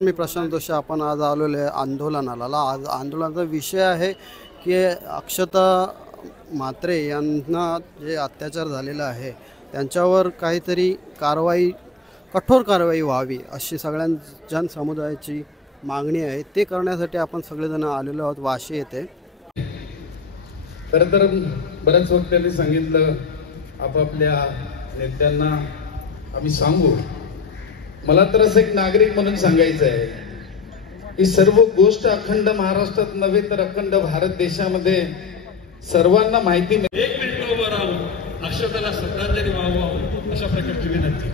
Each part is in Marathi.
मी प्रशांत दोशी. आपण आज आलेलो आहे आंदोलनाला. आज आंदोलनाचा विषय आहे की अक्षता म्हात्रे यांना जे अत्याचार झालेला आहे त्यांच्यावर काहीतरी कारवाई, कठोर कारवाई व्हावी अशी सगळ्या जनसमुदायाची मागणी आहे. ते करण्यासाठी आपण सगळेजण आलेलो आहोत वाशी येथे. खरं तर बऱ्याच वक्त्यांनी सांगितलं, आपापल्या नेत्यांना आम्ही सांगू. मला तर असं एक नागरिक म्हणून सांगायचं आहे की सर्व गोष्ट अखंड महाराष्ट्रात नव्हे तर अखंड भारत देशामध्ये सर्वांना माहिती मिळेल. एक मिनिट उभं राहून अक्षताला श्रद्धांजली वाहावं अशा प्रकारची विनंती.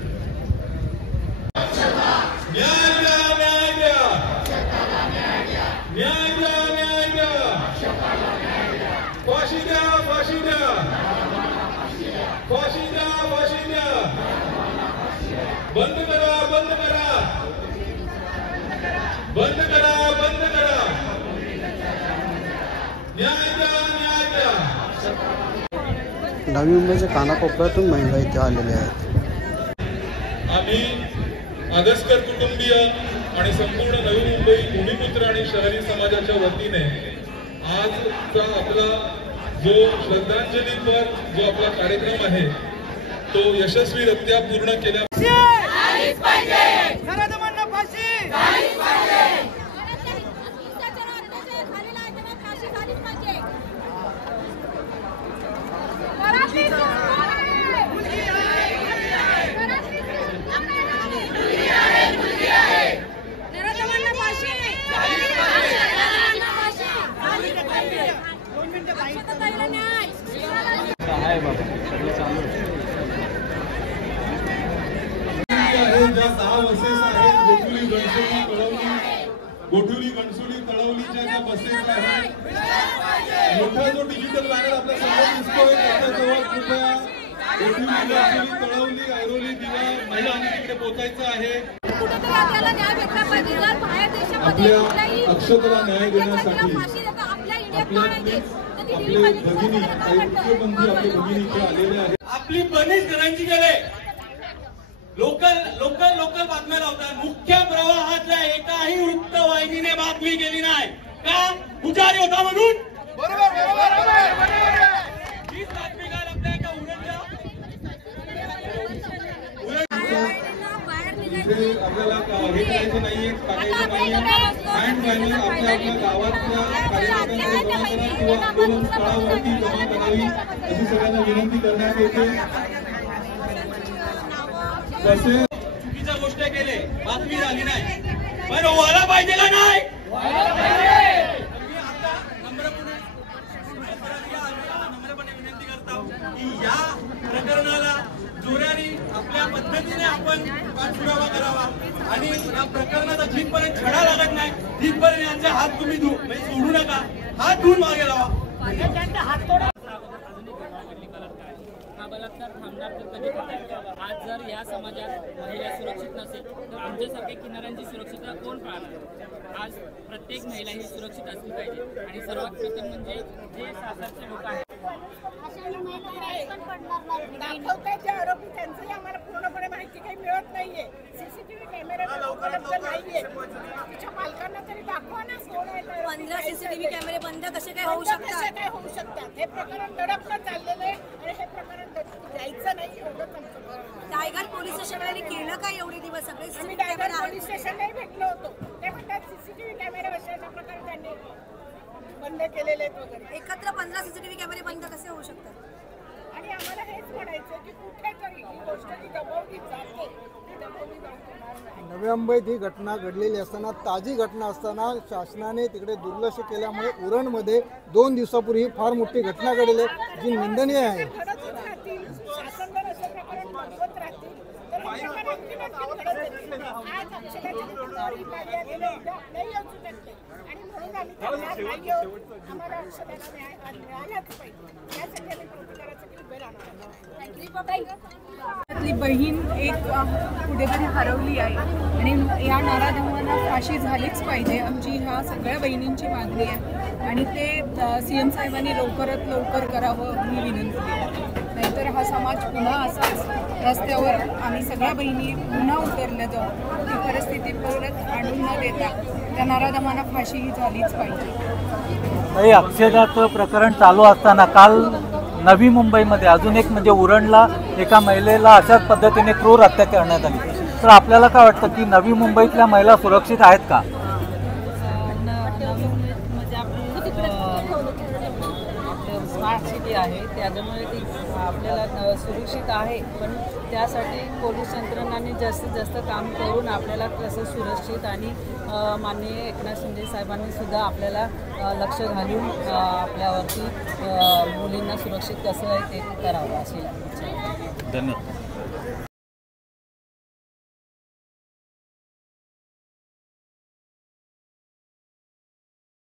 न्याय द्या, न्याय द्या, न्याय द्या, न्याय द्या, फाशी द्या, फाशी द्या, फाशी द्या, फाशी द्या, बंद करा, बंद करा, बंद करा, बंद करा, न्याय द्या, न्याय द्या. नवी मुंबईच्या कानाकोपऱ्यातून महिला इथे आलेल्या आहेत. आम्ही आगसकर कुटुंबीय आणि संपूर्ण नवी मुंबई भूमिपुत्र आणि शहरी समाजाच्या वतीने आजचा आपला जो श्रद्धांजलीपर जो आपला कार्यक्रम आहे तो यशस्वीरित्या पूर्ण केला. ज्या 6 बसेस आहेत, गोठुली घणसोली तळवलीच्या ज्या बसेस आहेत, मोठा जो डिजिटल बॅनर आपल्या समोर दिसतोय त्याच्याजवळ कृपया गोठुली घणसोली तळवली ऐरोली दिवा महिलांनी तिकडे पोहोचायचं आहे. आपल्या अक्षताला न्याय देण्यासाठी आपले भगिनी मुख्यमंत्री आपले भगिनी इथे आलेले आहेत. आपली बनीच घरांची गेले लोकल लोकल लोकल बातम्या लावतात. मुख्य प्रवाहातल्या एकाही वृत्तवाहिनीने बातमी केली नाही का पुजारी होता म्हणून. बरोबर हीच बातमी काल आपल्या एका आपल्याला हे करायचं नाहीये, टाकायचं नाहीये. हँड बॅनर आपल्या गावातल्या कार्यकर्त्यांना जमा करा किंवा आंदोलन स्थळावरती जमा करावी अशी सगळ्यांना विनंती करण्यात येते. चुकीच्या गोष्टी केले, बातमी झाली नाही, पण व्हायला पाहिजे का नाही. नम्रपणे विनंती करतो की या प्रकरणाला जोराने आपल्या पद्धतीने आपण पाठपुरावा करावा आणि या प्रकरणाचा जिथपर्यंत छडा लागत नाही तिथपर्यंत यांचे हात तुम्ही सोडू नका, हात धुवून मागे लावा. हा बलात्कार थांबणार तर कधी होणार. आज जर या समाजात महिला सुरक्षित नसेल तर आमच्यासारख्या किनाऱ्यांची सुरक्षितता कोण पाहणार. आज प्रत्येक महिला ही सुरक्षित असली पाहिजे आणि सर्वात प्रथम म्हणजे जे सासरचे लोक आहेत दाखवताचे आरोपी त्यांचंही आम्हाला पूर्णपणे माहिती काही मिळत नाहीये. सीसीटीव्ही कॅमेरे उपलब्ध नाहीये. तिच्या पालकांना तरी दाखवा ना. 15 सीसीटीव्ही कॅमेरे बंद कसे काय होऊ शकतात. हे प्रकरण धडकलं चाललेलं आहे आणि हे प्रकरण द्यायचं नाही एवढंच आमचं. टायगर पोलीस स्टेशनने केलं काय एवढे दिवस सगळे. आम्ही टायगर पोलीस स्टेशनलाही भेटलो होतो. ते म्हणतात सीसीटीव्ही कॅमेरे बसवण्याचा प्रकार त्यांनी बंद केलेले आहेत वगैरे. एकत्र 15 सीसीटीव्ही कॅमेरे बंद कसे होऊ शकतात. आणि आम्हाला हेच म्हणायचं की कुठेतरी ही गोष्ट ती दबवली जाते, ती दबवली जाते. नवी मुंबईत ही घटना घडलेली असताना, ताजी घटना असताना शासनाने तिकडे दुर्लक्ष केल्यामुळे उरणमध्ये 2 दिवसापूर्वी फार मोठी घटना घडली आहे जी निंदनीय आहे. शासन जर असं प्रकरण बघत राहतील तर आज अक्षराच्या ही पाहिजे नाही येऊ शकते आणि म्हणून आम्ही आम्हाला अक्षराला न्याय मिळालाच पाहिजे यासाठी आम्ही प्रतिकारासाठी उभे राहणार. आपली बहीण एक कुठेतरी हरवली आहे आणि या नराधमांना फाशी झालीच पाहिजे आमची ह्या सगळ्या बहिणींची मागणी आहे आणि ते CM साहेबांनी लवकरात लवकर करावं ही विनंती आहे. नाहीतर हा समाज पुन्हा असाच रस्त्यावर आम्ही सगळ्या बहिणी पुन्हा उतरल्या जाऊ. ती परिस्थिती परत आणून न देता त्या नराधमांना फाशी ही झालीच पाहिजे. अक्षदाचं प्रकरण चालू असताना काल नवी मुंबईमध्ये अजून एक म्हणजे उरणला एका महिलेला अशाच पद्धतीने क्रूर हत्या करण्यात आली. तर आपल्याला काय वाटतं की नवी मुंबईतल्या महिला सुरक्षित आहेत का? म्हणजे आपलं स्मार्ट सिटी आहे त्याच्यामुळे ती आपल्याला सुरक्षित आहे. पण त्यासाठी पोलीस यंत्रणाने जास्तीत जास्त काम करून आपल्याला कसं सुरक्षित आणि माननीय एकनाथ शिंदे साहेबांनी सुद्धा आपल्याला लक्ष घालून आपल्यावरती मुलींना सुरक्षित कसं आहे ते करावं अशी. धन्यवाद.